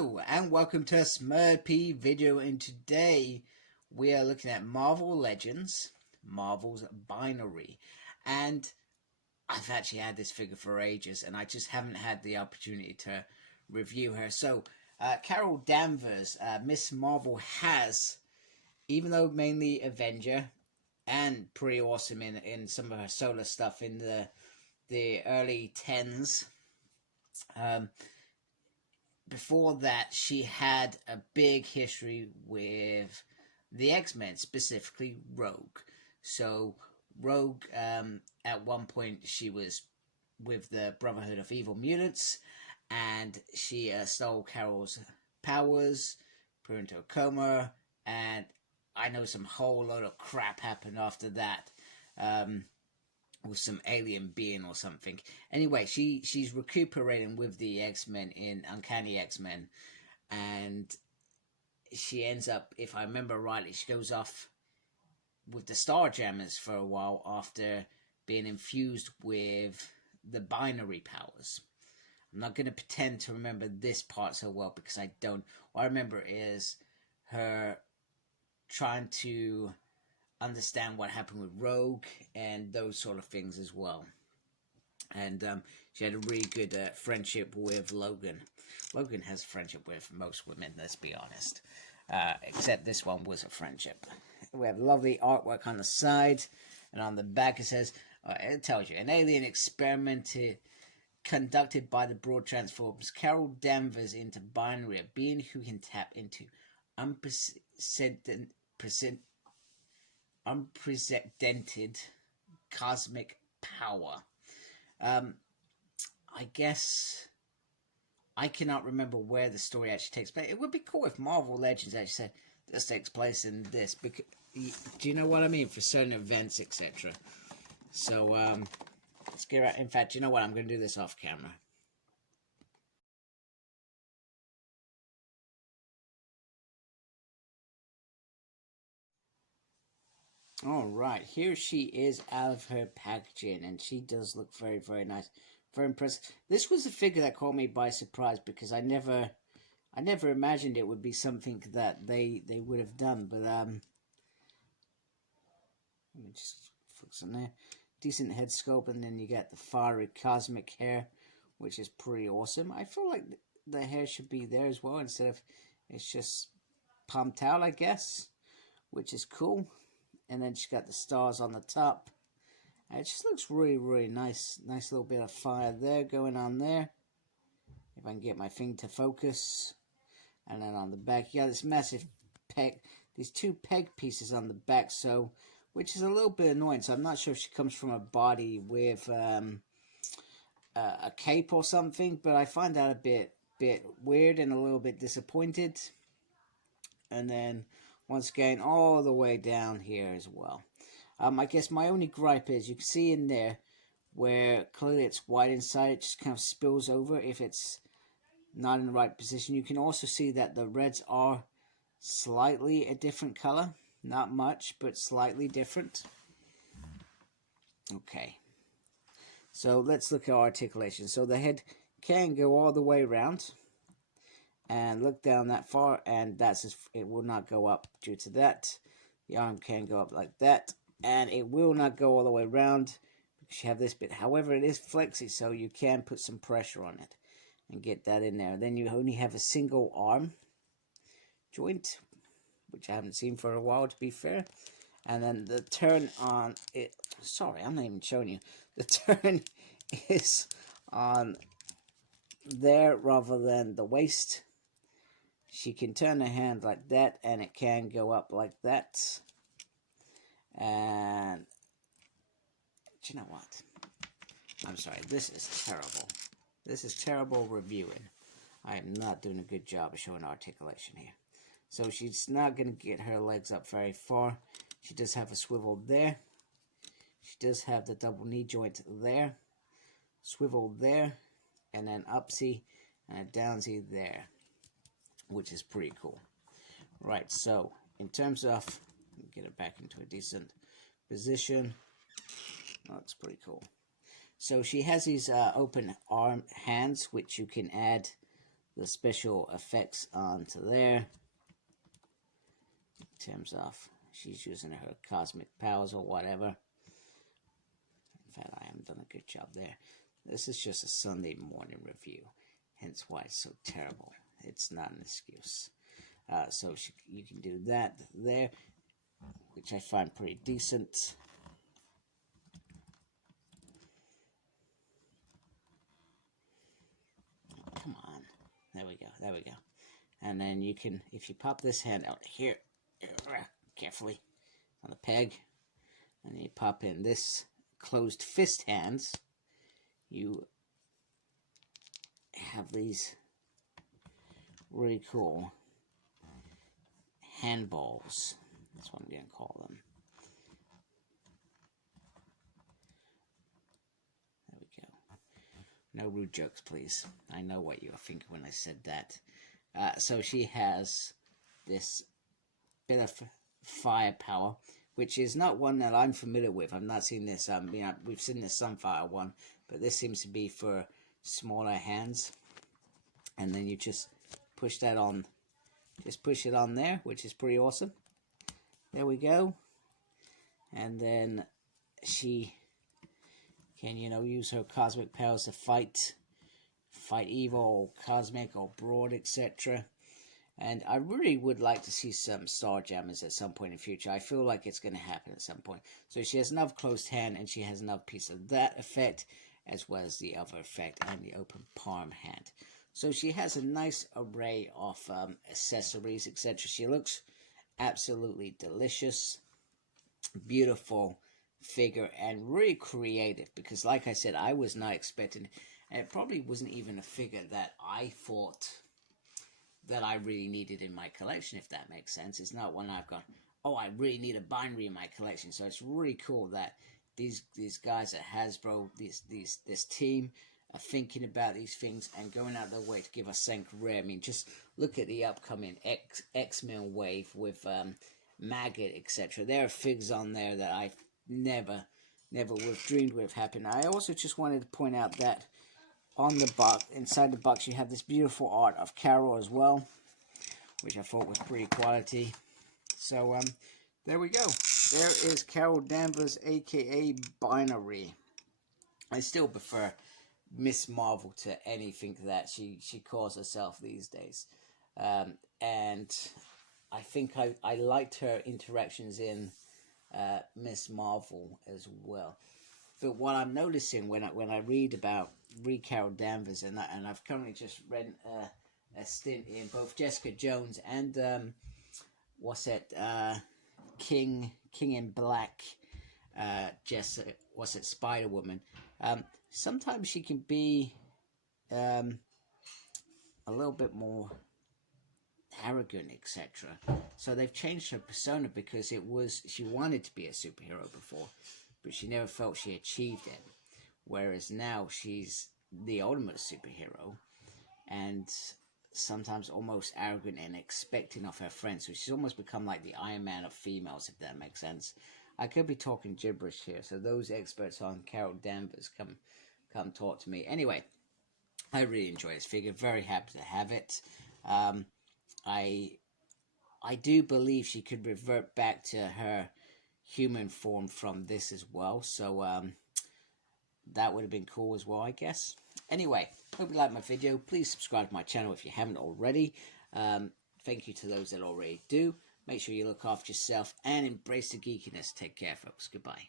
Hello and welcome to a Smurpy video, and today we are looking at Marvel Legends, Marvel's Binary. And I've actually had this figure for ages and I just haven't had the opportunity to review her. So Carol Danvers, Miss Marvel has, even though mainly Avenger and pretty awesome in some of her solo stuff in the early 10s, before that, she had a big history with the X-Men, specifically Rogue. So Rogue, at one point, she was with the Brotherhood of Evil Mutants, and she stole Carol's powers, put her into a coma, and I know some whole load of crap happened after that. With some alien being or something. Anyway, she's recuperating with the X-Men in Uncanny X-Men, and she ends up, if I remember rightly, she goes off with the Starjammers for a while after being infused with the binary powers. I'm not going to pretend to remember this part so well because I don't. What I remember is her trying to understand what happened with Rogue and those sort of things as well. And she had a really good friendship with Logan. Logan has a friendship with most women, let's be honest. Except this one was a friendship. We have lovely artwork on the side, and on the back it says, it tells you, an alien experiment conducted by the Broad transforms Carol Danvers into binary, a being who can tap into unprecedented cosmic power. I guess I cannot remember where the story actually takes place. It would be cool if Marvel Legends actually said this takes place in this, because do you know what I mean, for certain events, etc. So let's get right. In fact, you know what, I'm going to do this off camera. All right, here she is out of her packaging, and she does look very, very nice, very impressive. This was a figure that caught me by surprise because I never imagined it would be something that they would have done. But let me just focus on there. Decent head sculpt, and then you get the fiery cosmic hair, which is pretty awesome. I feel like the hair should be there as well instead of it's just pumped out, I guess, which is cool. And then she's got the stars on the top. It just looks really, really nice. Nice little bit of fire there going on there. If I can get my thing to focus. And then on the back, you got this massive peg. These two peg pieces on the back, so which is a little bit annoying. So I'm not sure if she comes from a body with a cape or something. But I find that a bit weird and a little bit disappointed. And then once again, all the way down here as well. I guess my only gripe is you can see in there where clearly it's white inside, it just kind of spills over if it's not in the right position. You can also see that the reds are slightly a different color. Not much, but slightly different. Okay. So let's look at our articulation. So the head can go all the way around. And look down that far, and that's just, it will not go up due to that. The arm can go up like that, and it will not go all the way around because you have this bit. However, it is flexy, so you can put some pressure on it and get that in there. Then you only have a single arm joint, which I haven't seen for a while, to be fair. And then the turn on it. Sorry, I'm not even showing you. The turn is on there rather than the waist. She can turn her hand like that, and it can go up like that. And do you know what? I'm sorry, this is terrible. This is terrible reviewing. I am not doing a good job of showing articulation here. So she's not going to get her legs up very far. She does have a swivel there. She does have the double knee joint there. Swivel there. And then upsy and a downsy there, which is pretty cool. Right, so in terms of, get it back into a decent position. That looks pretty cool. So she has these open arm hands, which you can add the special effects onto there. In terms of she's using her cosmic powers or whatever. In fact, I haven't done a good job there. This is just a Sunday morning review, hence why it's so terrible. It's not an excuse. So you can do that there, which I find pretty decent. Come on. There we go. There we go. And then you can, if you pop this hand out here, carefully, on the peg, and you pop in this closed fist hands, you have these really cool handballs. That's what I'm going to call them. There we go. No rude jokes, please. I know what you were thinking when I said that. So she has this bit of firepower, which is not one that I'm familiar with. I've not seen this. We've seen the Sunfire one, but this seems to be for smaller hands. And then you just push that on. Just push it on there, which is pretty awesome. There we go. And then she can, use her cosmic powers to fight evil, or cosmic, or broad, etc. And I really would like to see some Star Jammers at some point in the future. I feel like it's going to happen at some point. So she has another closed hand, and she has another piece of that effect, as well as the other effect, and the open palm hand. So she has a nice array of accessories, etc. She looks absolutely delicious, beautiful figure, and really creative. Because like I said, I was not expecting, and it probably wasn't even a figure that I thought that I really needed in my collection, if that makes sense. It's not one I've gone, oh, I really need a binary in my collection. So it's really cool that these guys at Hasbro, this team, are thinking about these things and going out of their way to give us something rare. I mean, just look at the upcoming X-Men wave with Maggot, etc. There are figures on there that I never would have dreamed would have happened. I also just wanted to point out that on the box, inside the box, you have this beautiful art of Carol as well, which I thought was pretty quality. So there we go. There is Carol Danvers, aka Binary. I still prefer Miss Marvel to anything that she calls herself these days. And I think I liked her interactions in Miss Marvel as well. But what I'm noticing when I read Carol Danvers, and I've currently just read a stint in both Jessica Jones and King in Black, Spider-Woman. Sometimes she can be a little bit more arrogant, etc. So they've changed her persona, because she wanted to be a superhero before, but she never felt she achieved it. Whereas now she's the ultimate superhero, and sometimes almost arrogant and expecting of her friends. So she's almost become like the Iron Man of females, if that makes sense. I could be talking gibberish here, so those experts on Carol Danvers, come talk to me. Anyway, I really enjoy this figure. Very happy to have it. I do believe she could revert back to her human form from this as well. So that would have been cool as well, I guess. Anyway, hope you liked my video. Please subscribe to my channel if you haven't already. Thank you to those that already do. Make sure you look after yourself and embrace the geekiness. Take care, folks. Goodbye.